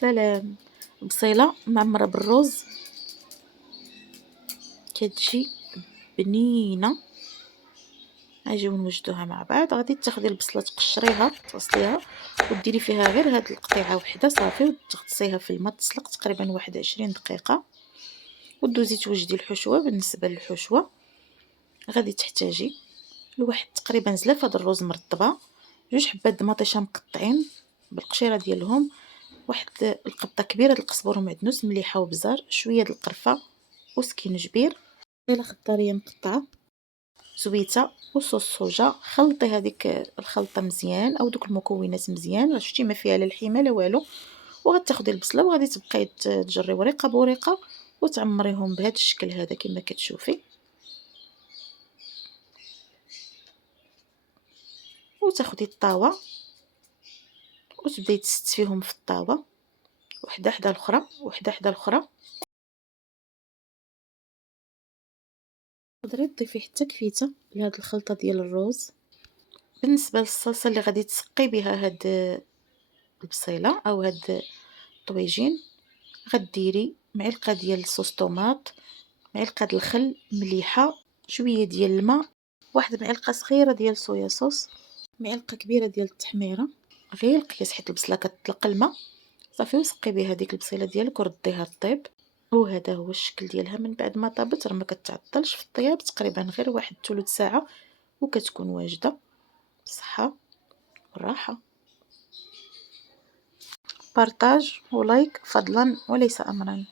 سلام. بصيلة معمرة بالروز كتجي بنينة. نجيو نوجدوها مع بعض. غادي تاخدي البصلة تقشريها تغسليها وديري فيها غير هاد القطيعة وحدة صافي، وتغطسيها في الماء تسلق تقريبا واحد 20 دقيقة، ودوزي توجدي الحشوة. بالنسبة للحشوة غادي تحتاجي لواحد تقريبا زلاف هاد الروز مرطبة، 2 حبات د مطيشه مقطعين بالقشيره ديالهم، واحد القبطه كبيره د القزبر ومعدنوس، مليحه وبزار، شويه د القرفه وسكينجبير، بيضه خضاريه مقطعه، زويته وصوص صوجا. خلطي هذيك الخلطه مزيان او دوك المكونات مزيان، شفتي ما فيها لا الحيمه لا والو. وغتاخدي البصله وغادي تبقاي تجري ورقه بورقه وتعمريهم بهذا الشكل هذا كما كتشوفي، وتاخدي الطاوه وتبداي تستفيهم في الطاوه وحده حدا الاخرى وحده حدا الاخرى. تقدري تضيفي حتى كفيته لهاد الخلطه ديال الروز. بالنسبه للصلصه اللي غادي تسقي بها هاد البصيله او هاد الطويجين، غديري معلقه ديال صوص طوماط، معلقه د الخل مليحه، شويه ديال الماء، واحد معلقه صغيره ديال صويا صوص، معلقه كبيره ديال التحميره، غير القياس حيت البصله كتطلق الماء صافي. وسقي بها ديك البصيله ديالك ورديها طيب. وهذا هو الشكل ديالها من بعد ما طابت، راه ما كتعطلش في الطياب، تقريبا غير واحد ثلث ساعه وكتكون واجده. بالصحه والراحه. بارطاج ولايك فضلا وليس امرا.